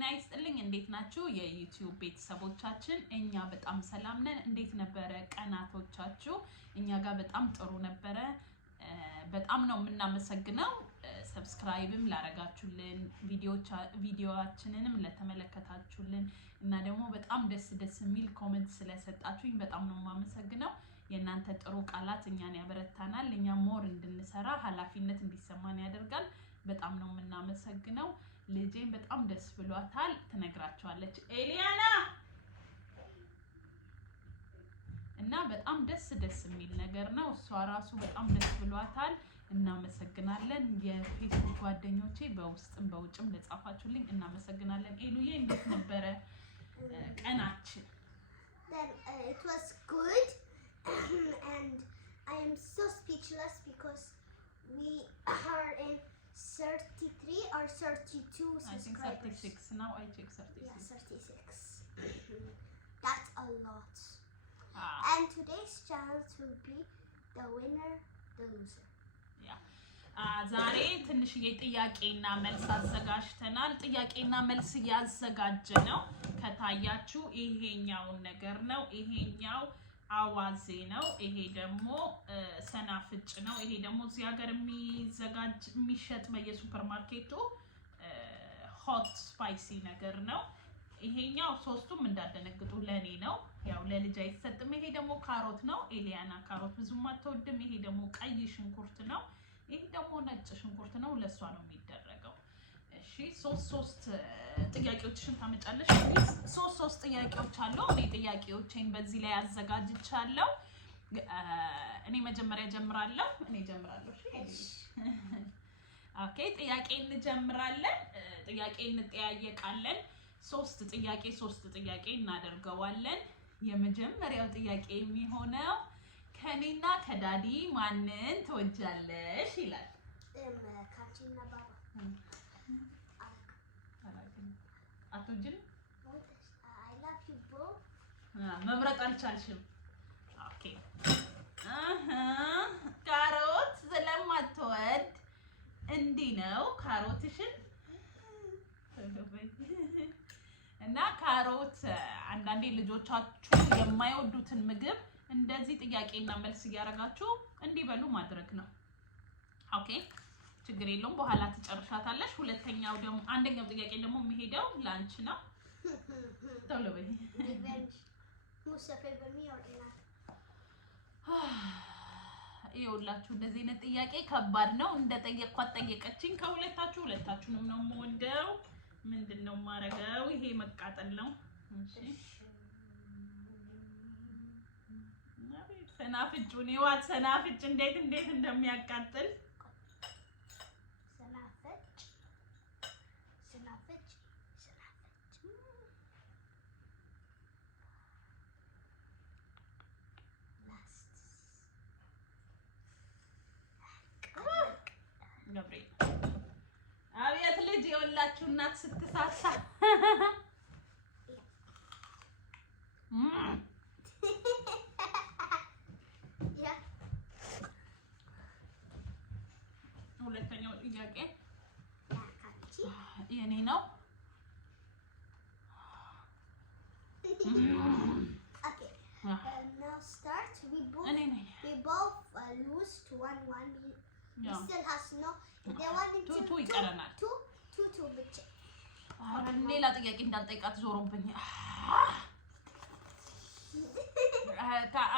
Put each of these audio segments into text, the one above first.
ጤና ይስጥልኝ እንዴት ናችሁ የዩቲዩብ ቤተሰቦቻችን እኛ በጣም ሰላም ነን እንዴት ነበር ቀናቶቻችሁ እኛ ጋር በጣም ጥሩ ነበር በጣም ነው የምናመሰግነው ሰብስክራይብም ላረጋችሁልን ቪዲዮአችንንም ለተመለከታችሁልን እና ደግሞ በጣም ደስ የሚል ኮሜንት ስለሰጣችሁኝ በጣም ነው የማመሰግነው የእናንተ ጥሩ ቃላት እኛን ያበረታናል እኛ ሞር እንድንሰራ ኃላፊነት እንዲሰማን ያደርጋል በጣም ነው የምናመሰግነው ልጄን በጣም ደስ ብሏታል ትነግራቸዋለች ኤሊያና እና በጣም ደስ የሚል ነገር ነው እሷ ራሱ በጣም ደስ ብሏታል እናመሰግናለን የፌስቡክ ጓደኞቼ በውስጥም በውጭም ለጻፋችሁልኝ እናመሰግናለን ኤሉዬ እንዴት ነበር ቀናችን It was good and I am so speechless because we are in 33 or 32 subscribers. I think 36 now I check 36 yeah 36 that's a lot and today's challenge will be the winner the loser yeah ዛሬ ትንሽዬ ጥያቄና መልስ አዘጋጅተናል ጥያቄና መልስ ያዘጋጀነው ከታያችሁ ይሄኛው ነገር ነው ይሄኛው አዋዜ ነው ይሄ ደግሞ ሰናፍጭ ነው ይሄ ደግሞ እዚህ ሀገር የሚዘጋጅ የሚሸጥ በየሱፐርማርኬቱ ሆት ስፓይሲ ነገር ነው ይሄኛው ሶስቱም እንዳደነግጡ ለኔ ነው ያው ለልጅ አይሰጥም ይሄ ደግሞ ካሮት ነው ኤሊያና ካሮት ብዙም አትወድም ይሄ ደግሞ ቀይ ሽንኩርት ነው ይሄ ደግሞ ነጭ ሽንኩርት ነው ለሷ ነው የሚደረገው እሺ ሶስት ጥያቄዎችን ታመጫለሽ ሶስት ጥያቄዎች አሉ እኔ ጥያቄዎችን በዚህ ላይ አዘጋጅቻለሁ እኔ መጀመሪያ ጀምራለሁ እሺ ኦኬ ጥያቄ እንጀምራለን ጥያቄ እንጠያየቃለን ሶስት ጥያቄ እናደርገዋለን የመጀመሪያው ጥያቄ የሚሆነው ከኔና ከዳዲ ማንን ትወጃለሽ ይላል ካቺና ባባ አትወጂም I love you both መምረጥ አልቻልሽም ኦኬ ካሮት ስለማትወድ እንዲህ ነው ካሮትሽን እና ካሮት አንዳንዴ ልጆቻችሁ የማይወዱትን ምግብ እንደዚህ ጥያቄና መልስ ያረጋችሁ እንዲበሉ ማድረግ ነው ኦኬ ችግር የለውም በኋላ ትጨርሻታለሽ ሁለተኛው ደግሞ አንደኛው ጥያቄ ደግሞ የሚሄደው ላንቺ ነው ቶሎ በይ who's the favorite me or not ይኸውላችሁ እንደዚህ አይነት ጥያቄ ከባድ ነው እንደጠየቅኳት ጠየቀችኝ ሁለታችሁንም ነው የምወደው ምንድነው ማረጋው ይሄ መቃጠል ነው እሺ ሰናፍጩን ይዋት ሰናፍጭ እንዴት እንደሚያቃጥል ሰናፍጭ ገብሬ አብያት ልጅ የወላችሁ እናት ስትሳሳ ሁለተኛው ጥያቄ የኔ ነው okay now start we both lose to 1-1 we still has no they wanted to ይቀረናል two ብቻ ሌላ ጥያቄ እንዳልጠይቃት ዞሮብኝ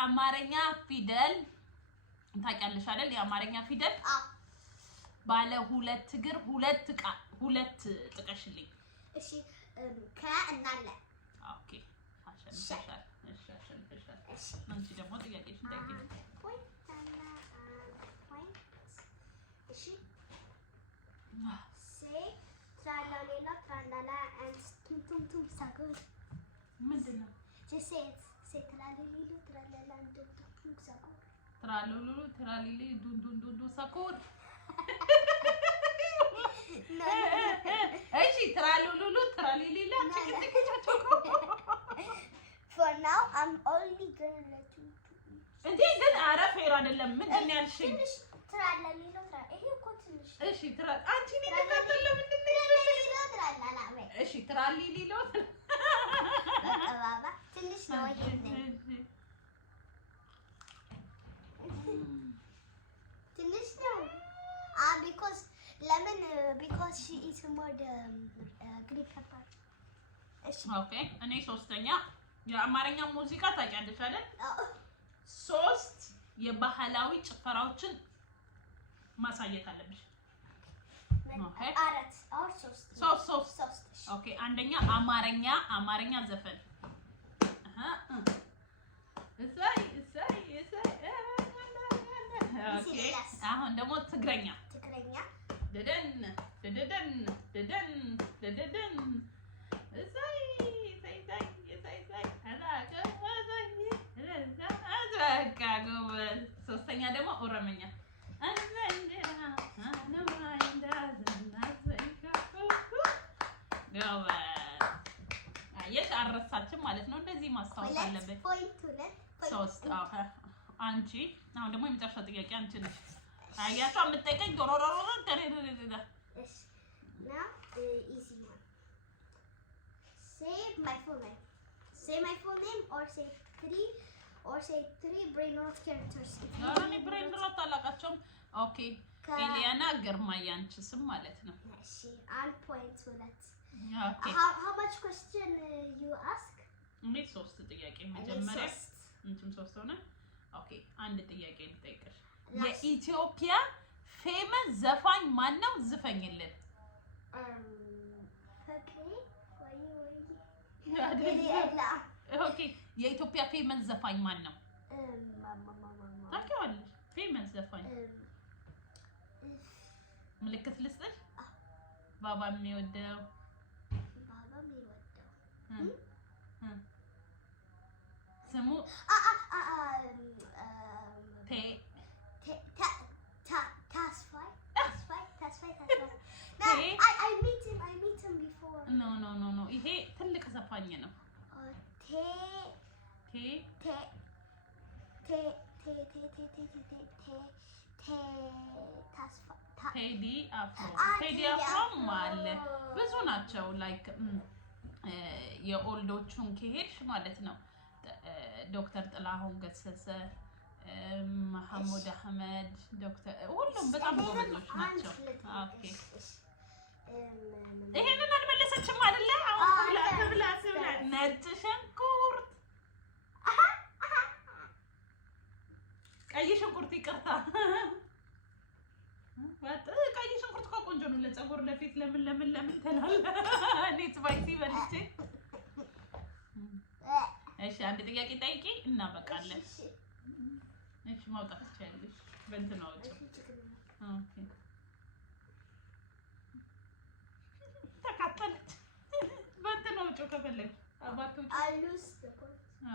አማርኛ ፊደል ታውቂያለሽ አይደል የአማርኛ ፊደል ባለ ሁለት እግር ሁለት ጥቀሽልኝ እሺ ከእናለ ኦኬ አሸንፈሻል እሺ አንቺ ደግሞ ጥያቄሽን ጠይቂኝ እሺ say tralalelo tralala and tum sagur ምንድነው just say tralalelo tralala and tum sagur ትራሉሉ ትራሊሊ ዱንዱንዱንዱ ሳኩር እሺ ትራሉሉ ትራሊሊ ለጥቂቻቸው for now I'm only going to let you እንዴ ግን አረፍ ፌር አይደለም ምንድነው ያልሽኝ ትራላለሎ ትራ ይሄ እኮ ትንሽ እሺ ትራ አንቺ ነኝ ተካተለ ምንድነው ትራላለሎ ትራላላ ወይ እሺ ትራሊ ሊሎት ባባ ትንሽ ነው ትንሽ ነው because she eats more the green pepper. ኦኬ እኔ ሶስተኛ የአማርኛ ሙዚቃ ታውቂያለሽ አይደል? 3 የባህላዊ ጭፈራዎችን ማሳየት አለብሽ። ኦኬ 3 ኦኬ አንደኛ አማርኛ ዘፈን ኦኬ አሁን ደግሞ ትግረኛ ደደን ሶስተኛ ደግሞ ኦሮምኛ አየሽ አረሳችን ማለት ነው። እንደዚህ ማስታወስ አለበት። 3 አንቺ አሁን ደግሞ የመጨረሻ ጥያቄ አንቺ ነሽ። አያቷ የምትጠይቀኝ ዶሮሮሮ Now easy one. Say my full name or say 3 brain rot characters. እኔ ብሬን ሮት አላውቃቸውም። ኦኬ ኤሊያና ግርማ ያንቺ ስም ማለት ነው። እሺ 1 point to that. ኦኬ How much question you ask? እኔ 3 ጥያቄ መጀመሪያ እንትን 3 ሆነ። ኦኬ አንድ ጥያቄ ልጠይቅሽ። የኢትዮጵያ ፌመስ ዘፋኝ ማን ነው? ዝፈኝልን። ኦኬ የኢትዮጵያ ፌመስ ዘፋኝ ማን ነው? ታውቂዋለሽ? ፌመስ ዘፋኝ ምልክት ልስጥሽ? ባባ የሚወደው ስሙ I meet him before. No. ይሄ ትልቅ ዘፋኝ ነው። ቴዲ አፍሮም አለ። ብዙ ናቸው። ላይክ የኦልዶቹን ከሄድሽ ማለት ነው ዶክተር ጥላሁን ገሰሰ፣ መሐሙድ አህመድ፣ ዶክተር ሁሉም በጣም ጎበዞች ናቸው። ኦኬ ይሄንን አልመለሰችም አይደለ? አሁን ትብላ ነጭ ሽንኩርት ቀይ ሽንኩርት ይቅርታ፣ ቀይ ሽንኩርት እኮ ቆንጆ ነው ለፀጉር፣ ለፊት ለምን ትላለህ? እኔ ስፓይሲ በልቼ። እሺ አንድ ጥያቄ ጠይቂ እናበቃለን። እሺ ማውጣት ትችያለሽ። በእንትን ነው አውጪው። ኦኬ ተካተለች። በእንትን ነው አውጪው ከፈለግሽ አባቶች አሉስ።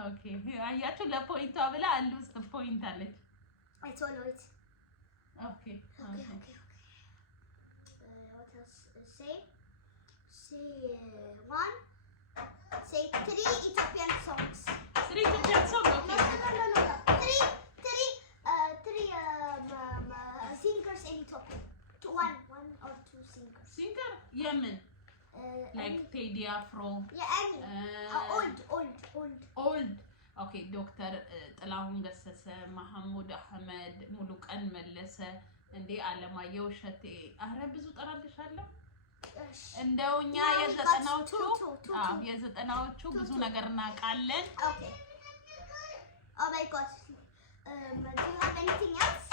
ኦኬ አያችሁ ለፖይንቷ ብላ አሉስ ፖይንት አለች። I told you it. Okay. What else? Say 1. Say 3 Ethiopian songs. 3 Ethiopian songs. Okay. No. 3 singers in Ethiopia. 1 or 2 singers. Singer? Yemen. Like Teddy Afro. Yeah, any. Old. Okay, ዶክተር ጥላሁን ገሰሰ፣ መሐሙድ አህመድ፣ ሙሉቀን መለሰ፣ እንዴ አለማየሁ እሸቴ። አረ ብዙ ጠራልሻለሁ። እንደውኛ የዘጠናዎቹ ብዙ ነገር እናውቃለን። Okay. Oh my God. Do you have anything else?